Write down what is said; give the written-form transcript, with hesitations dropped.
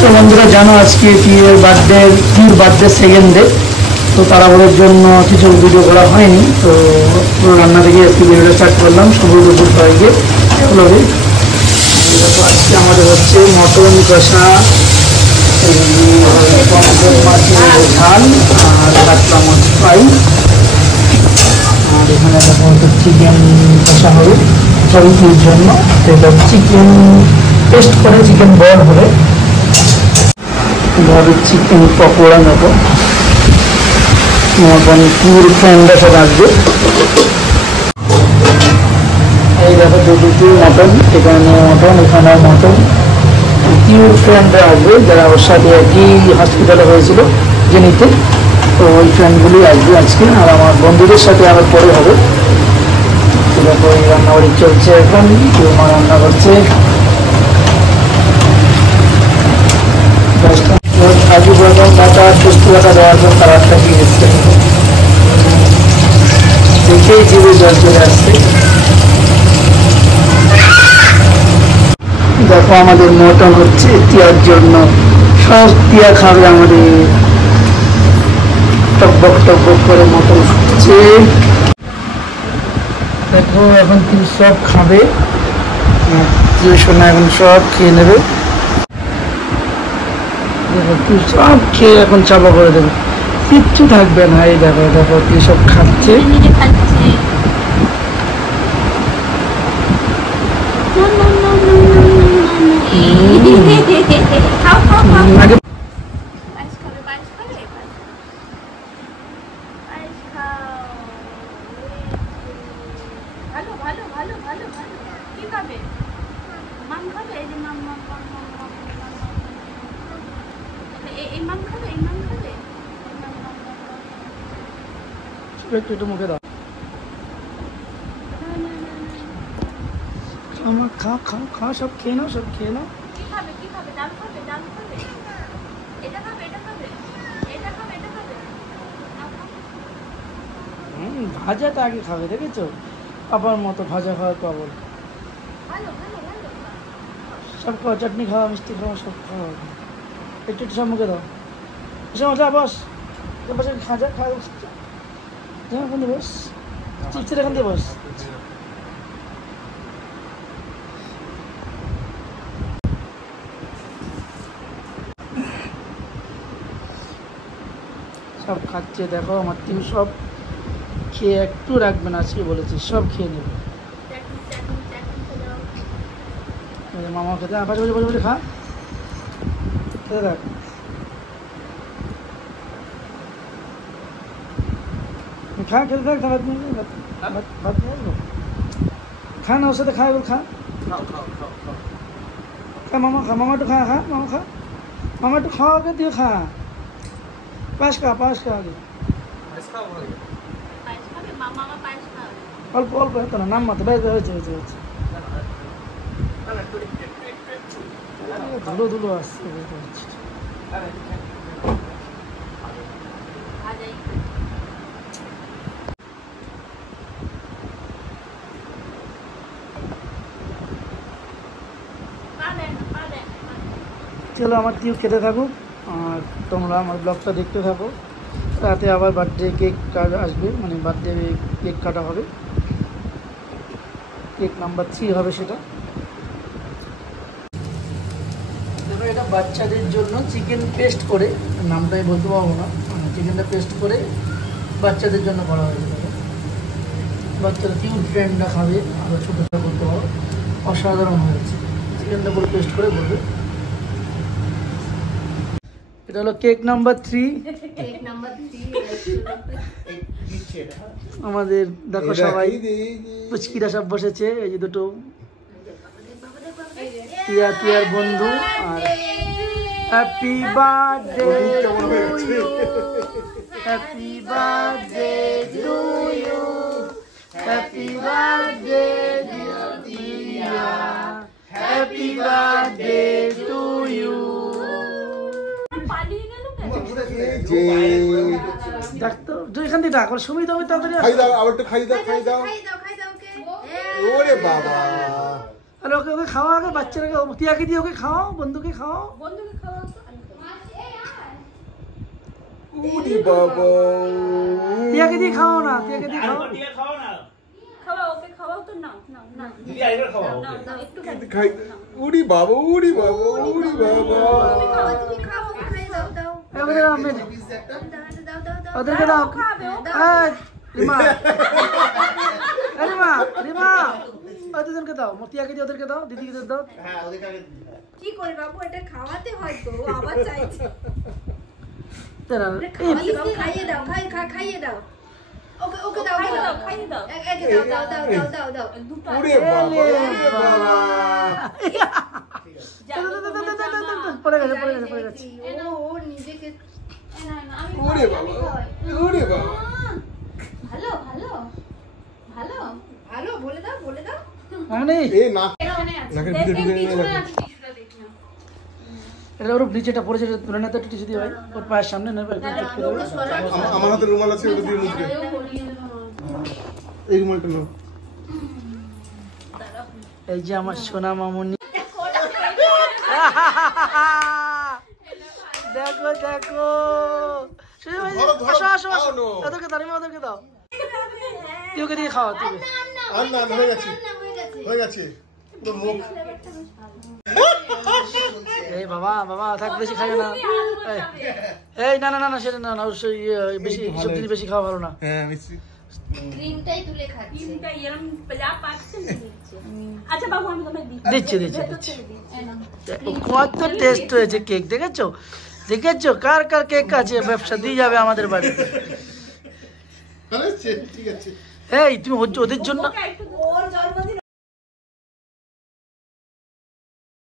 তো বন্ধুরা জানো আজকে টিউর বার্থডে সেকেন্ড ডে, তো তাড়াহুড়োর জন্য কিছু ভিডিও করা হয়নি। তো পুরো রান্না থেকে আজকে ভিডিওটা স্টার্ট করলাম সবুজ দুপুর সবাইকে এগুলোকে। আজকে আমাদের হচ্ছে মটন কষা, মাছের ঝাল আর কাতলা মাছ ফ্রাই, আর এখানে দেখো চিকেন কষা হবে সবজির জন্য। এটা চিকেন পেস্ট করে চিকেন বল হবে, চিকেন পকোড়া নেবো। মটন পুর ফ্রেন্ডরা সব আসবে। এই দেখো দুটো মটন, এখানে মটন এখানে মটন। পিওর ফ্রেন্ডরা আসবে যারা ওর সাথে একই হসপিটালে হয়েছিল জেনিতে, তো ওই ফ্রেন্ডগুলি আসবে আজকে। আর আমার বন্ধুদের সাথে আবার পরে হবে। দেখো এই রান্নাবাড়ি চলছে, এখন কেউ মা রান্না করছে। কাজু বাদাম বাটা পোস্ত বাটা দেওয়ার পর কালারটা কি এসছে দেখেই জিভে জল চলে আসছে। দেখো আমাদের মটন হচ্ছে টিয়ার জন্য, সব টিয়া খাবে আমাদের। টকবক টকবক করে মটন খাচ্ছে। দেখো এখন তুই সব খাবে, সোনা এখন সব খেয়ে নেবে। তুই সব খেয়ে এখন চাপা করে দেবে, কিচ্ছু থাকবে না। এই দেখো দেখো তুই সব খাচ্ছে। একটু মুখে দাও, খা খা খা সব খেয়ে নাও, সব খেয়ে নাও। ভাজাটা আগে খাবে, দেখেছো পাপার মতো ভাজা খাওয়ার পাবল। সব খাওয়া, চাটনি খাওয়া, মিষ্টি খাওয়া, সব খাওয়া। একটু একটু সব মুখে দাও। যা বস, খাজা খাওয়া এখান দিয়ে বস, চিপসের এখান দিয়ে বস। সব খাচ্ছে দেখো আমার টিম, সব খেয়ে একটু রাখবে না আজকে বলেছি, সব খেয়ে নেবে। মামা খেতে পাশে বসে বসে বসে খা, খেতে থাক। খা খেতে থাক, ভাত নিয়ে ভাত নিয়ে খা না, ওর সাথে খা, এবার খা খা। মামা খা, মামা একটু খা, খা মামা খা, মামা একটু খাওয়া আগে দিয়ে খা। পায়েস খা, পায়েস খা আগে, অল্প অল্প হতো না, নাম মাত্র হয়েছে হয়েছে হয়েছে। ধুলো ধুলো আসছে। চলো আমার টিউ খেতে থাকুক আর তোমরা আমার ব্লগটা দেখতে থাকো। রাতে আবার বার্থডে কেক আসবে, মানে বার্থডে কেক কাটা হবে, কেক নাম্বার 3 হবে সেটা। এটা বাচ্চাদের জন্য চিকেন পেস্ট করে, নামটা আমি বলতে পারবো না, চিকেনটা পেস্ট করে বাচ্চাদের জন্য করা হয়েছে। বাচ্চারা কিউট ফ্রেন্ডরা খাবে, আরও ছোটোটা করতে পারো, অসাধারণ হয়েছে। চিকেনটা পুরো পেস্ট করে বলবে। এটা হলো কেক নাম্বার 3। আমাদের দেখো সবাই পুচকিরা সব বসেছে, এই যে দুটো টিয়ার বন্ধু। আর happy birthday happy birthday to you, happy birthday dear Tia, happy birthday to you. Doctor এখান থেকে ডাক, সুমিত হবে তাড়াতাড়ি। খাই দাও, আবার একটু খাই দাও, খাই দাও। ওরে বাবা, আরে ওকে ওকে খাওয়া আগে, বাচ্চাটাকে টিয়াকে দিয়ে ওকে খাও, বন্ধুকে খাও। উড়ি বাবা, টিয়াকে দিয়ে খাও না, টিয়াকে দিয়ে খাও। উড়ি বাবা, উড়ি বাবা, উড়ি বাবা। ওদেরকে দাও। রিমা, রিমা, রিমা, দুজনকে দাও, টিয়াকে দিয়ে ওদেরকে দাও, দিদিকে দাও। কি করে বাবু, এটা খাওয়াতে হয় তো, আবার চাইছে। খাইয়ে দাও, খাইয়ে দাও। ওকে ওকে দাও, খাইয়ে দাও, একে দাও দাও দাও দাও দাও দাও। উড়ি বাবা, উড়ি বাবা। পড়ে গেছে, পড়ে গেছে, পড়ে গেছে। ও নিজেকে উড়ি বাবা, উড়ি বাবা। ভালো ভালো ভালো ভালো বলে দাও, বলে দাও। মানে এ না, নাকের ভিতরে ঢুকে গেল। এটা ওর নিচেটা পড়েছে, তুলে নিতে একটু টিস্যু দিয়ে ভাই, ওর পায়ের সামনে নেবে একদম চেক করে দেবে। আমার হাতে রুমাল আছে, ওটা দিয়ে মুছবে। এই রুমালটা নাও। এই যে আমার সোনা মামুনি, দেখো দেখো, আসো আসো আসো, ওদেরকে দাও, ওদেরকে দাও, তুই ওকে দিয়ে খাওয়া। তুই আর না, হয়ে গেছে, হয়ে গেছে পুরো মুখ। এই বাবা বাবা থাক, বেশি খাবে না। এই না না না না, সেটা না না, অবশ্যই বেশি সব জিনিস বেশি খাওয়া ভালো না। হ্যাঁ মিষ্টি ক্রিমটাই তুলে খাচ্ছি, ক্রিমটা এরকম 50% দিচ্ছে। আচ্ছা বাবু, আমি তোমায় দিচ্ছি দিচ্ছি দিচ্ছি। কত টেস্ট হয়েছে কেক, দেখেছো দেখেছো, কার কার কেক আছে, ব্যবসা দিয়ে যাবে আমাদের বাড়িতে। ঠিক আছে। এই তুমি ওদের জন্য, ওর জন্মদিন